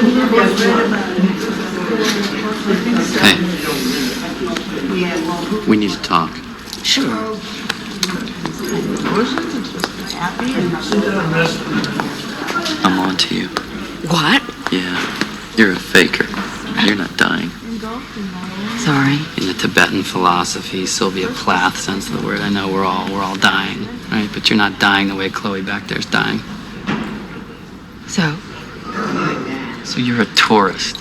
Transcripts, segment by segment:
Hey, we need to talk. Sure. I'm on to you. What? Yeah, you're a faker. You're not dying. Sorry. In the Tibetan philosophy, Sylvia Plath sense of the word, I know we're all dying, right? But you're not dying the way Chloe back there's dying. So? So you're a tourist.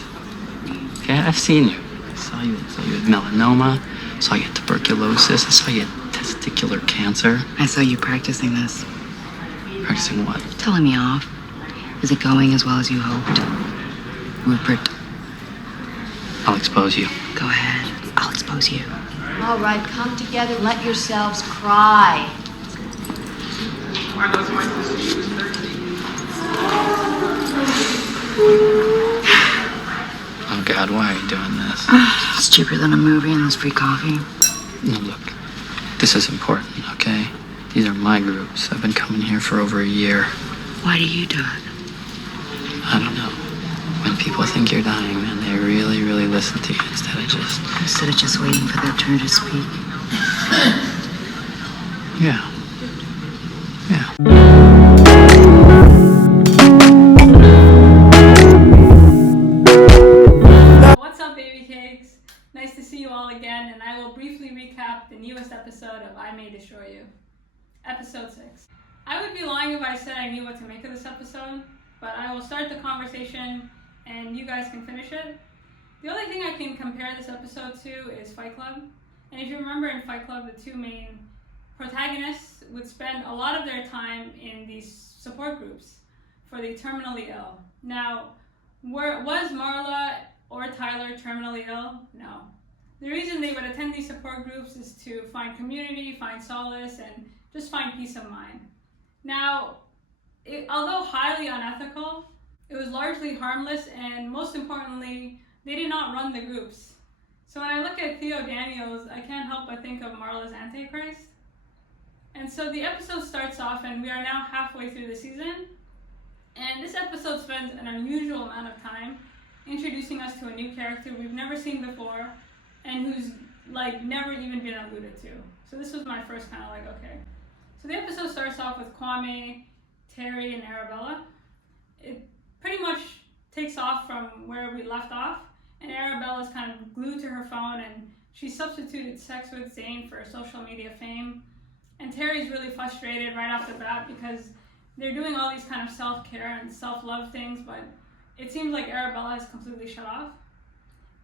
Okay, I've seen you. I saw you with melanoma. I saw you had tuberculosis. I saw you had testicular cancer. I saw you practicing this. Practicing what? Telling me off. Is it going as well as you hoped? Rupert. I'll expose you. Go ahead. I'll expose you. All right, come together. Let yourselves cry. Oh, God, why are you doing this? It's cheaper than a movie and there's free coffee. No, look. This is important, okay? These are my groups. I've been coming here for over a year. Why do you do it? I don't know. When people think you're dying, man, they really, really listen to you Instead of just waiting for their turn to speak. Yeah. Yeah. What's up, baby cakes? Nice to see you all again, and I will briefly recap the newest episode of I May Destroy You. Episode 6. I would be lying if I said I knew what to make of this episode, but I will start the conversation and you guys can finish it. The only thing I can compare this episode to is Fight Club. And if you remember in Fight Club, the two main protagonists would spend a lot of their time in these support groups for the terminally ill. Now, was Marla or Tyler terminally ill? No. The reason they would attend these support groups is to find community, find solace, and just find peace of mind. Now, although highly unethical, it was largely harmless, and most importantly, they did not run the groups. So when I look at Theo Daniels, I can't help but think of Marla's Antichrist. And so the episode starts off, and we are now halfway through the season. And this episode spends an unusual amount of time introducing us to a new character we've never seen before, and who's never even been alluded to. So this was my first kind of okay. So the episode starts off with Kwame, Terry, and Arabella. It pretty much takes off from where we left off, and Arabella's kind of glued to her phone, and she substituted sex with Zane for social media fame. And Terry's really frustrated right off the bat because they're doing all these kind of self-care and self-love things, but it seems like Arabella is completely shut off.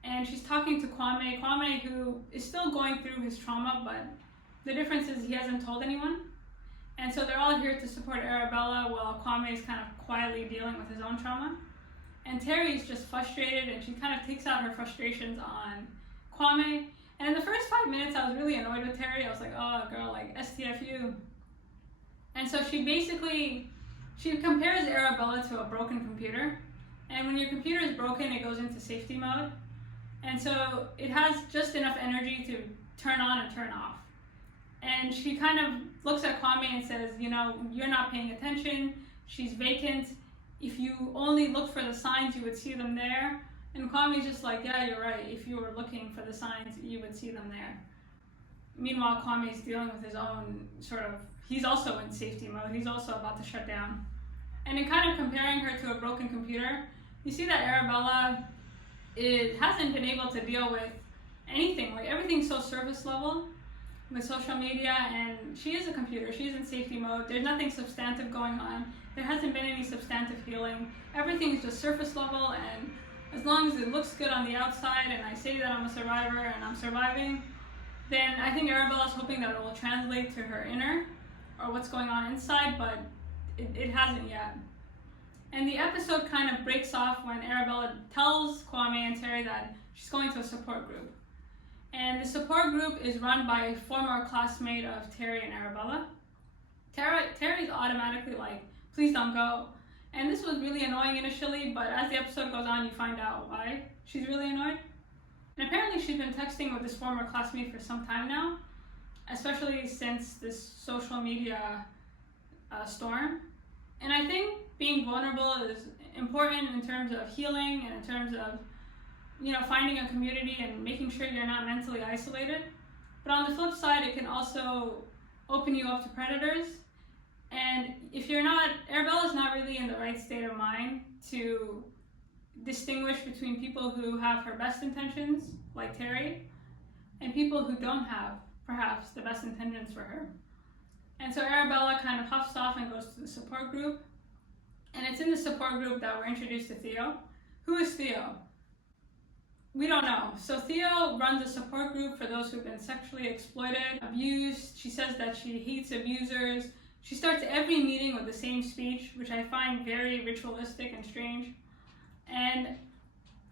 And she's talking to Kwame, who is still going through his trauma, but the difference is he hasn't told anyone. And so they're all here to support Arabella while Kwame is kind of quietly dealing with his own trauma. And Terry's just frustrated, and she kind of takes out her frustrations on Kwame. And in the first 5 minutes, I was really annoyed with Terry. I was like, oh, girl, STFU. And so she compares Arabella to a broken computer. And when your computer is broken, it goes into safety mode. And so it has just enough energy to turn on and turn off. And she kind of looks at Kwame and says, you're not paying attention. She's vacant. If you only look for the signs, you would see them there. And Kwame's just like, yeah, you're right. If you were looking for the signs, you would see them there. Meanwhile, Kwame's dealing with his own he's also in safety mode. He's also about to shut down. And in kind of comparing her to a broken computer, you see that Arabella hasn't been able to deal with anything. Everything's so surface level with social media, and she is a computer. She's in safety mode. There's nothing substantive going on. There hasn't been any substantive healing. Everything is just surface level, and as long as it looks good on the outside and I say that I'm a survivor and I'm surviving, then I think Arabella's hoping that it will translate to her inner or what's going on inside, but it hasn't yet. And the episode kind of breaks off when Arabella tells Kwame and Terry that she's going to a support group. And the support group is run by a former classmate of Terry and Arabella. Terry's automatically like, please don't go. And this was really annoying initially, but as the episode goes on, you find out why she's really annoyed. And apparently she's been texting with this former classmate for some time now, especially since this social media storm. And I think being vulnerable is important in terms of healing and in terms of, finding a community and making sure you're not mentally isolated. But on the flip side, it can also open you up to predators. And if Arabella's not really in the right state of mind to distinguish between people who have her best intentions, like Terry, and people who don't have, perhaps, the best intentions for her. And so Arabella kind of huffs off and goes to the support group. And it's in the support group that we're introduced to Theo. Who is Theo? We don't know. So Theo runs a support group for those who've been sexually exploited, abused. She says that she hates abusers. She starts every meeting with the same speech, which I find very ritualistic and strange. And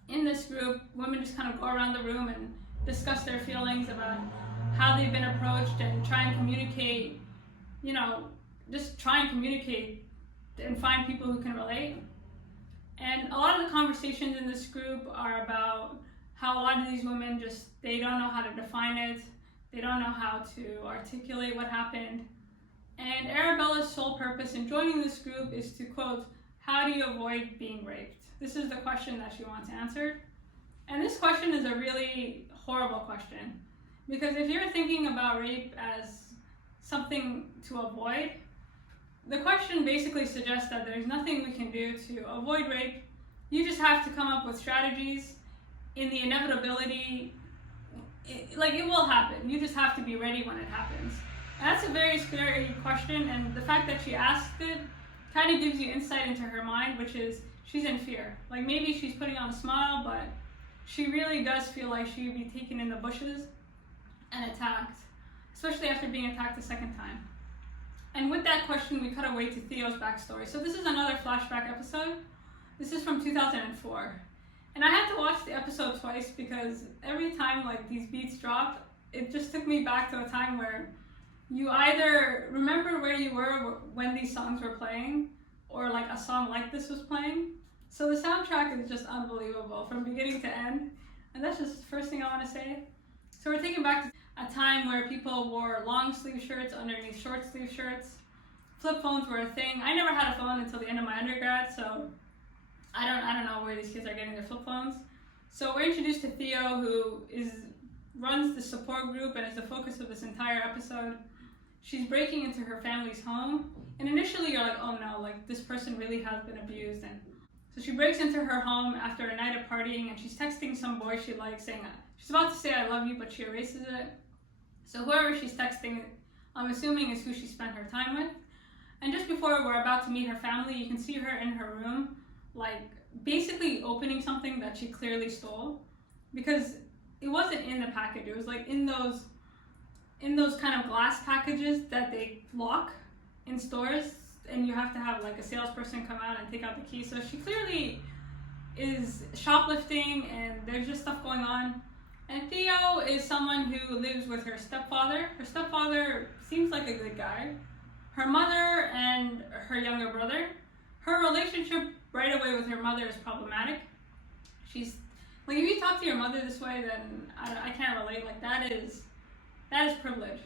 in this group, women just kind of go around the room and discuss their feelings about how they've been approached and try and communicate, just try and communicate and find people who can relate. And a lot of the conversations in this group are about how a lot of these women they don't know how to define it. They don't know how to articulate what happened. And Arabella's sole purpose in joining this group is to, quote, how do you avoid being raped? This is the question that she wants answered. And this question is a really horrible question. Because if you're thinking about rape as something to avoid, the question basically suggests that there's nothing we can do to avoid rape. You just have to come up with strategies in the inevitability. It will happen. You just have to be ready when it happens. And that's a very scary question, and the fact that she asked it kind of gives you insight into her mind, which is she's in fear. Maybe she's putting on a smile, but she really does feel like she would be taken in the bushes and attacked, especially after being attacked the second time. And with that question, we cut away to Theo's backstory. So this is another flashback episode. This is from 2004. And I had to watch the episode twice because every time these beats dropped, it just took me back to a time where you either remember where you were when these songs were playing, or a song like this was playing. So the soundtrack is just unbelievable from beginning to end. And that's just the first thing I want to say. So we're taking back to a time where people wore long sleeve shirts underneath short sleeve shirts. Flip phones were a thing. I never had a phone until the end of my undergrad, so I don't know where these kids are getting their flip phones. So we're introduced to Theo, who runs the support group and is the focus of this entire episode. She's breaking into her family's home, and initially you're like, oh no, this person really has been abused. And so she breaks into her home after a night of partying, and she's texting some boy she likes, saying she's about to say I love you, but she erases it. So whoever she's texting, I'm assuming is who she spent her time with. And just before we're about to meet her family, you can see her in her room, basically opening something that she clearly stole, because it wasn't in the package. It was in those kind of glass packages that they lock in stores, and you have to have a salesperson come out and take out the key. So she clearly is shoplifting, and there's just stuff going on. And Theo is someone who lives with her stepfather. Her stepfather seems like a good guy. Her mother and her younger brother. Her relationship right away with her mother is problematic. She's if you talk to your mother this way, then I can't relate. That is privilege.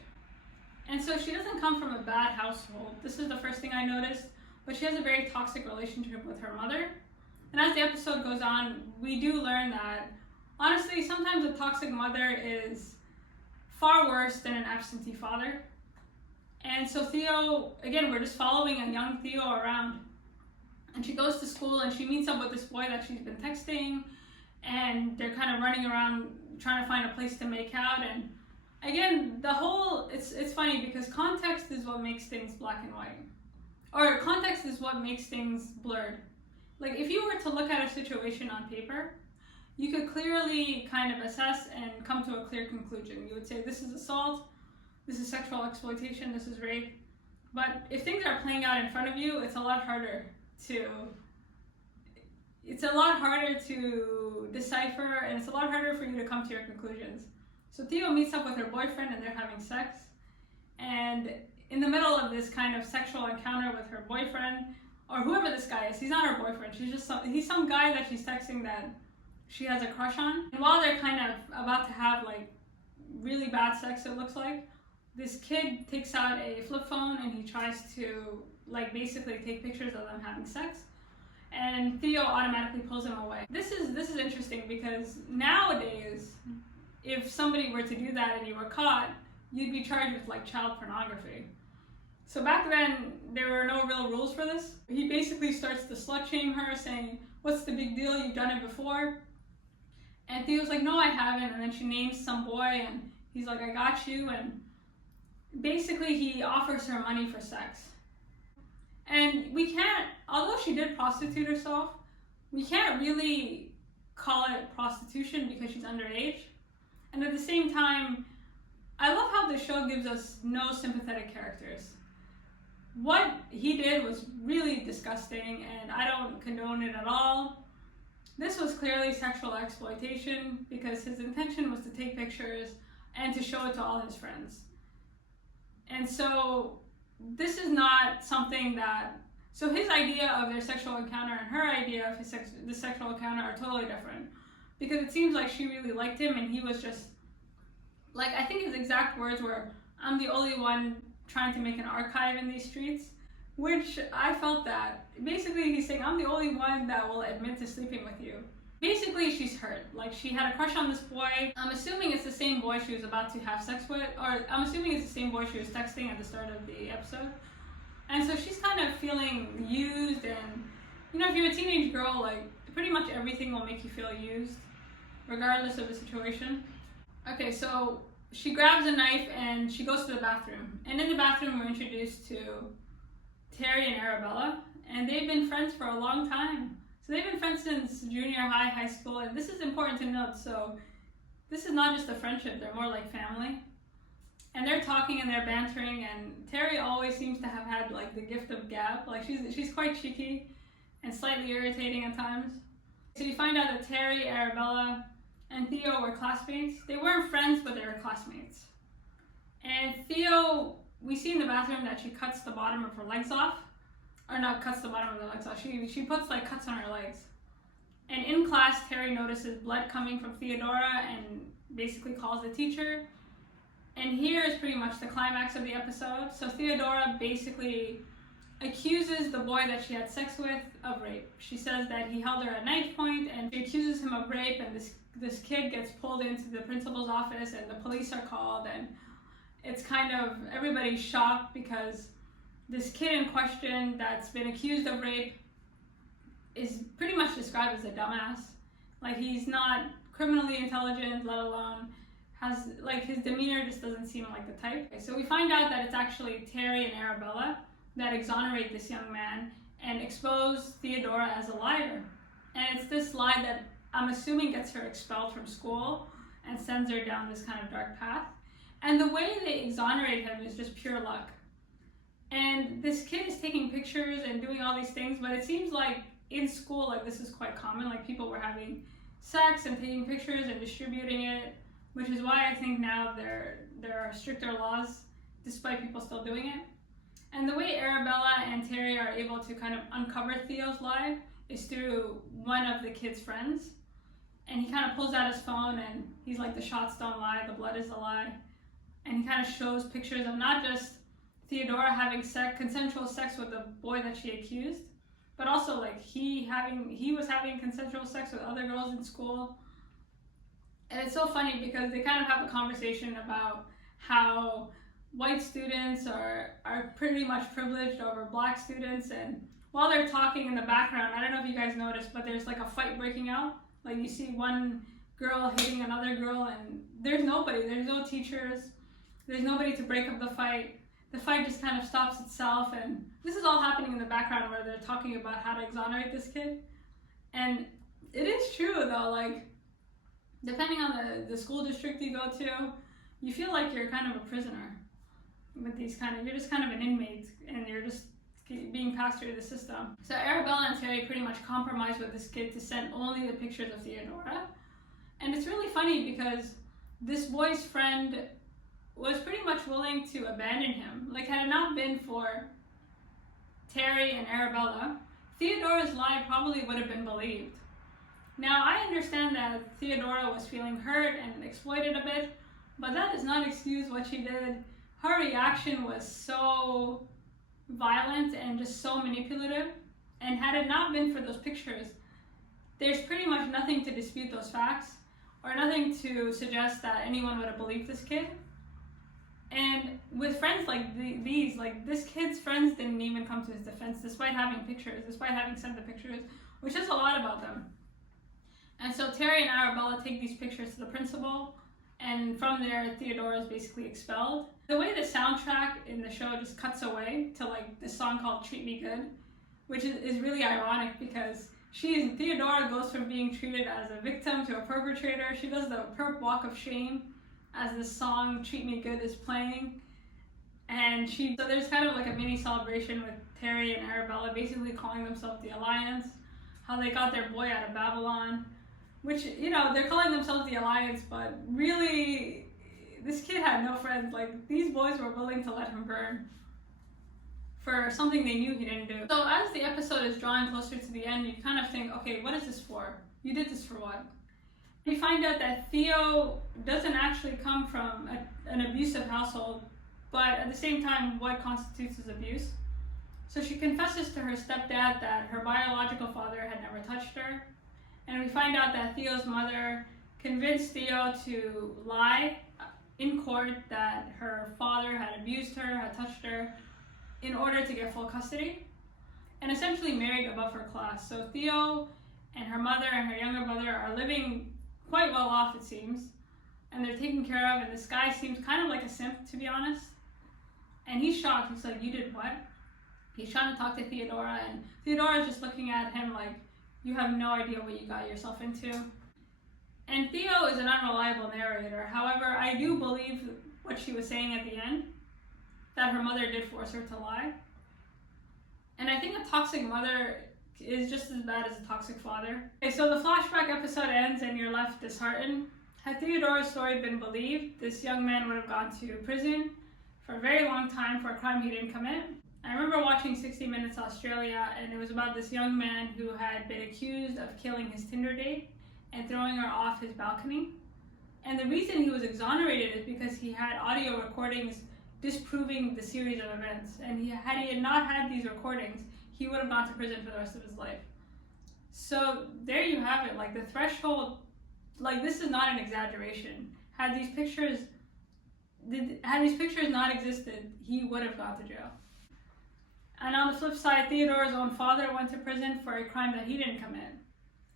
And so she doesn't come from a bad household. This is the first thing I noticed, but she has a very toxic relationship with her mother. And as the episode goes on, we do learn that, honestly, sometimes a toxic mother is far worse than an absentee father. And so Theo, again, we're just following a young Theo around. And she goes to school and she meets up with this boy that she's been texting, and they're kind of running around trying to find a place to make out. And again, it's funny because context is what makes things black and white. Or context is what makes things blurred. If you were to look at a situation on paper, you could clearly kind of assess and come to a clear conclusion. You would say, this is assault, this is sexual exploitation, this is rape. But if things are playing out in front of you, it's a lot harder to decipher, and it's a lot harder for you to come to your conclusions. So Theo meets up with her boyfriend, and they're having sex. And in the middle of this kind of sexual encounter with her boyfriend, or whoever this guy is, he's not her boyfriend, he's some guy that she's texting that she has a crush on. And while they're kind of about to have really bad sex, it looks like, this kid takes out a flip phone and he tries to basically take pictures of them having sex. and Theo automatically pulls him away. This is interesting because nowadays, if somebody were to do that and you were caught, you'd be charged with like child pornography. So back then, there were no real rules for this. He basically starts to slut shame her, saying, "What's the big deal? You've done it before." And Theo's like, "No, I haven't." And then she names some boy, and he's like, "I got you." And basically, he offers her money for sex. And we can't, although she did prostitute herself, we can't really call it prostitution because she's underage. And at the same time, I love how the show gives us no sympathetic characters. What he did was really disgusting, and I don't condone it at all. This was clearly sexual exploitation because his intention was to take pictures and to show it to all his friends. And so this is not something that, so his idea of their sexual encounter and her idea of the sexual encounter are totally different. Because it seems like she really liked him and he was just, like, I think his exact words were, "I'm the only one trying to make an archive in these streets," which I felt that. Basically, he's saying, "I'm the only one that will admit to sleeping with you." Basically, she's hurt. Like, she had a crush on this boy. I'm assuming it's the same boy she was about to have sex with, or I'm assuming it's the same boy she was texting at the start of the episode. And so she's kind of feeling used, and, you know, if you're a teenage girl, like, pretty much everything will make you feel used, regardless of the situation. Okay, so she grabs a knife and she goes to the bathroom. And in the bathroom, we're introduced to Terry and Arabella, and they've been friends for a long time. So they've been friends since junior high, high school, and this is important to note. So this is not just a friendship, they're more like family. And they're talking and they're bantering, and Terry always seems to have had like the gift of gab. Like she's quite cheeky and slightly irritating at times. So you find out that Terry, Arabella, and Theo were classmates. They weren't friends, but they were classmates. And Theo, we see in the bathroom that she cuts the bottom of her legs off. Or not cuts the bottom of her legs off. She puts like cuts on her legs. And in class, Terry notices blood coming from Theodora and basically calls the teacher. And here is pretty much the climax of the episode. So Theodora basically accuses the boy that she had sex with of rape. She says that he held her at knife point, and she accuses him of rape, and this kid gets pulled into the principal's office and the police are called, and it's kind of, everybody's shocked because this kid in question that's been accused of rape is pretty much described as a dumbass. Like, he's not criminally intelligent, let alone has, like, his demeanor just doesn't seem like the type. So we find out that it's actually Terry and Arabella that exonerate this young man and expose Theodora as a liar. And it's this lie that I'm assuming gets her expelled from school and sends her down this kind of dark path. And the way they exonerate him is just pure luck. And this kid is taking pictures and doing all these things, but it seems like in school, like, this is quite common. Like, people were having sex and taking pictures and distributing it, which is why I think now there are stricter laws despite people still doing it. And the way Arabella and Terry are able to kind of uncover Theo's lie is through one of the kid's friends. And he kind of pulls out his phone and he's like, "The shots don't lie, the blood is a lie." And he kind of shows pictures of not just Theodora having consensual sex with the boy that she accused, but also like he was having consensual sex with other girls in school. And it's so funny because they kind of have a conversation about how white students are pretty much privileged over black students, and while they're talking in the background, I don't know if you guys noticed, but there's like a fight breaking out. Like, you see one girl hitting another girl, and there's nobody, there's no teachers, there's nobody to break up the fight. The fight just kind of stops itself, and this is all happening in the background where they're talking about how to exonerate this kid. And it is true though, like, depending on the school district you go to, you feel like you're kind of a prisoner with these you're just kind of an inmate, and you're just being passed through the system. So Arabella and Terry pretty much compromise with this kid to send only the pictures of Theodora. And it's really funny because this boy's friend was pretty much willing to abandon him. Like, had it not been for Terry and Arabella, Theodora's lie probably would have been believed. Now, I understand that Theodora was feeling hurt and exploited a bit, but that does not excuse what she did. Her reaction was so violent and just so manipulative. And had it not been for those pictures, there's pretty much nothing to dispute those facts or nothing to suggest that anyone would have believed this kid. And with friends like these, like this kid's friends didn't even come to his defense despite having pictures, despite having sent the pictures, which says a lot about them. And so Terry and Arabella take these pictures to the principal, and from there, Theodora is basically expelled. The way the soundtrack in the show just cuts away to like this song called Treat Me Good, which is really ironic because Theodora goes from being treated as a victim to a perpetrator. She does the perp walk of shame as this song Treat Me Good is playing. And so there's kind of like a mini celebration with Terry and Arabella basically calling themselves the Alliance, how they got their boy out of Babylon, which, you know, they're calling themselves the Alliance, but really, this kid had no friends. Like, these boys were willing to let him burn for something they knew he didn't do. So as the episode is drawing closer to the end, you kind of think, okay, what is this for? You did this for what? We find out that Theo doesn't actually come from an abusive household, but at the same time, what constitutes as abuse? So she confesses to her stepdad that her biological father had never touched her. And we find out that Theo's mother convinced Theo to lie in court that her father had abused her, had touched her, in order to get full custody, and essentially married above her class. So Theo and her mother and her younger brother are living quite well off, it seems, and they're taken care of, and this guy seems kind of like a simp, to be honest. And he's shocked. He's like, you did what? He's trying to talk to Theodora, and Theodora's just looking at him like, you have no idea what you got yourself into. And Theo is an unreliable narrator. However, I do believe what she was saying at the end, that her mother did force her to lie. And I think a toxic mother is just as bad as a toxic father. Okay, so the flashback episode ends and you're left disheartened. Had Theodora's story been believed, this young man would have gone to prison for a very long time for a crime he didn't commit. I remember watching 60 Minutes Australia, and it was about this young man who had been accused of killing his Tinder date and throwing her off his balcony. And the reason he was exonerated is because he had audio recordings disproving the series of events. And had he not had these recordings, he would have gone to prison for the rest of his life. So there you have it. Like, the threshold, like, this is not an exaggeration. Had these pictures not existed, he would have gone to jail. And on the flip side, Theodora's own father went to prison for a crime that he didn't commit,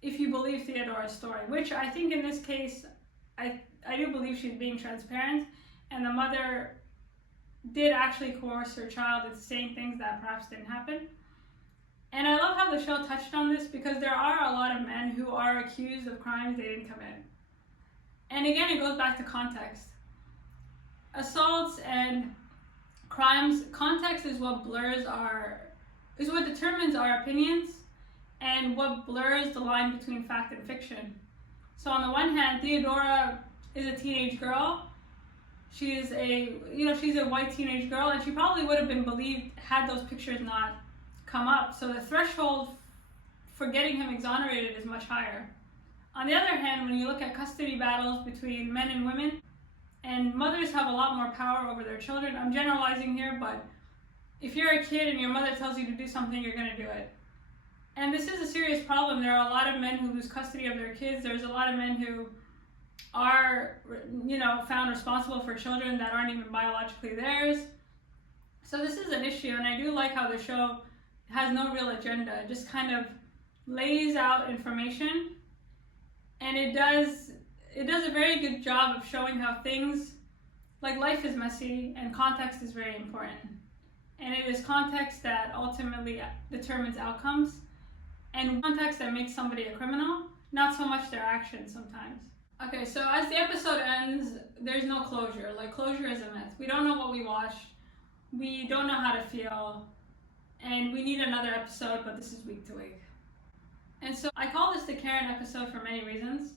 if you believe Theodora's story, which I think in this case, I do believe she's being transparent, and the mother did actually coerce her child into saying things that perhaps didn't happen. And I love how the show touched on this, because there are a lot of men who are accused of crimes they didn't commit. And again, it goes back to context. Assaults and crimes, context is what determines our opinions and what blurs the line between fact and fiction. So on the one hand, Theodora is a teenage girl. She is she's a white teenage girl, and she probably would have been believed had those pictures not come up. So the threshold for getting him exonerated is much higher. On the other hand, when you look at custody battles between men and women, and mothers have a lot more power over their children. I'm generalizing here, but if you're a kid and your mother tells you to do something, you're going to do it. And this is a serious problem. There are a lot of men who lose custody of their kids. There's a lot of men who are, found responsible for children that aren't even biologically theirs. So this is an issue, and I do like how the show has no real agenda. It just kind of lays out information, and it does a very good job of showing how things, like life is messy, and context is very important. And it is context that ultimately determines outcomes, and context that makes somebody a criminal, not so much their actions sometimes. Okay, so as the episode ends, there's no closure. Like, closure is a myth. We don't know what we watched. We don't know how to feel. And we need another episode, but this is week to week. And so I call this the Karen episode for many reasons.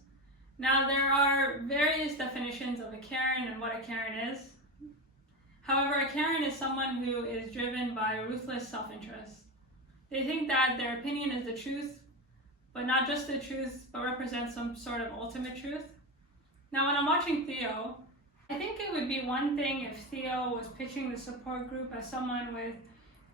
Now, there are various definitions of a Karen and what a Karen is. However, a Karen is someone who is driven by ruthless self-interest. They think that their opinion is the truth, but not just the truth, but represents some sort of ultimate truth. Now, when I'm watching Theo, I think it would be one thing if Theo was pitching the support group as someone with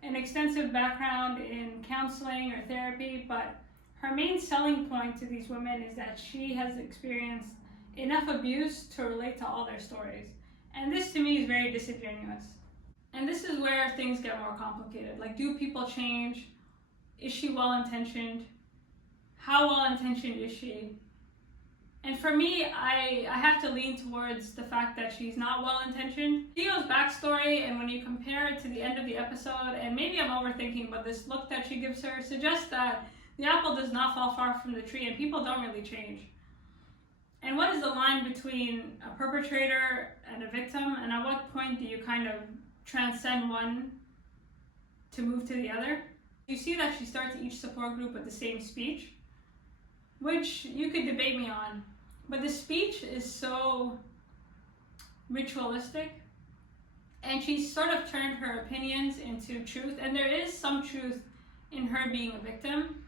an extensive background in counseling or therapy, but her main selling point to these women is that she has experienced enough abuse to relate to all their stories. And this to me is very disingenuous. And this is where things get more complicated. Like, do people change? Is she well-intentioned? How well-intentioned is she? And for me, I have to lean towards the fact that she's not well-intentioned. Theo's backstory, and when you compare it to the end of the episode, and maybe I'm overthinking, but this look that she gives her suggests that the apple does not fall far from the tree and people don't really change. And what is the line between a perpetrator and a victim? And at what point do you kind of transcend one to move to the other? You see that she starts each support group with the same speech, which you could debate me on. But the speech is so ritualistic, and she's sort of turned her opinions into truth, and there is some truth in her being a victim.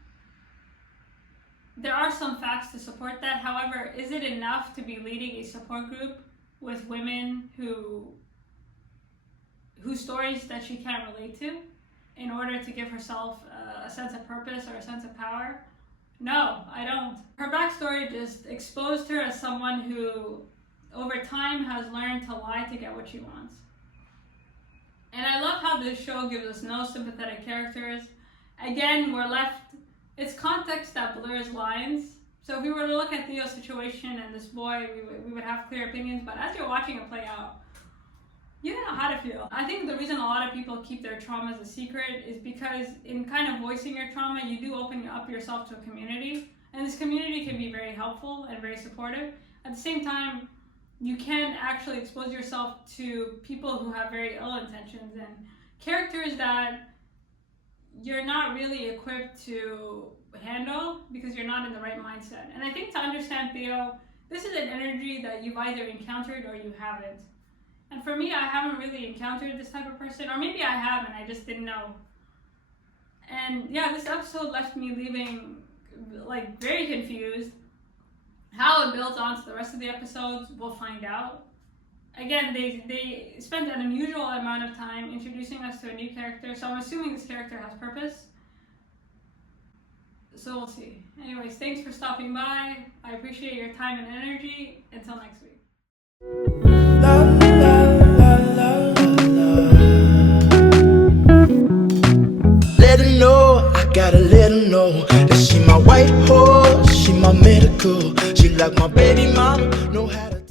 There are some facts to support that. However, is it enough to be leading a support group with women whose stories that she can't relate to in order to give herself a sense of purpose or a sense of power? No, I don't. Her backstory just exposed her as someone who, over time, has learned to lie to get what she wants. And I love how this show gives us no sympathetic characters. Again, we're left, it's context that blurs lines. So if we were to look at Theo's situation and this boy, we would have clear opinions, but as you're watching it play out, you don't know how to feel. I think the reason a lot of people keep their traumas a secret is because in kind of voicing your trauma, you do open up yourself to a community. And this community can be very helpful and very supportive. At the same time, you can actually expose yourself to people who have very ill intentions and characters that you're not really equipped to handle because you're not in the right mindset. And I think to understand Theo, this is an energy that you've either encountered or you haven't. And for me, I haven't really encountered this type of person, or maybe I have and I just didn't know. And yeah, this episode left me leaving like very confused. How it builds onto the rest of the episodes, we'll find out. Again, they spent an unusual amount of time introducing us to a new character, so I'm assuming this character has purpose. So we'll see. Anyways, thanks for stopping by. I appreciate your time and energy. Until next week.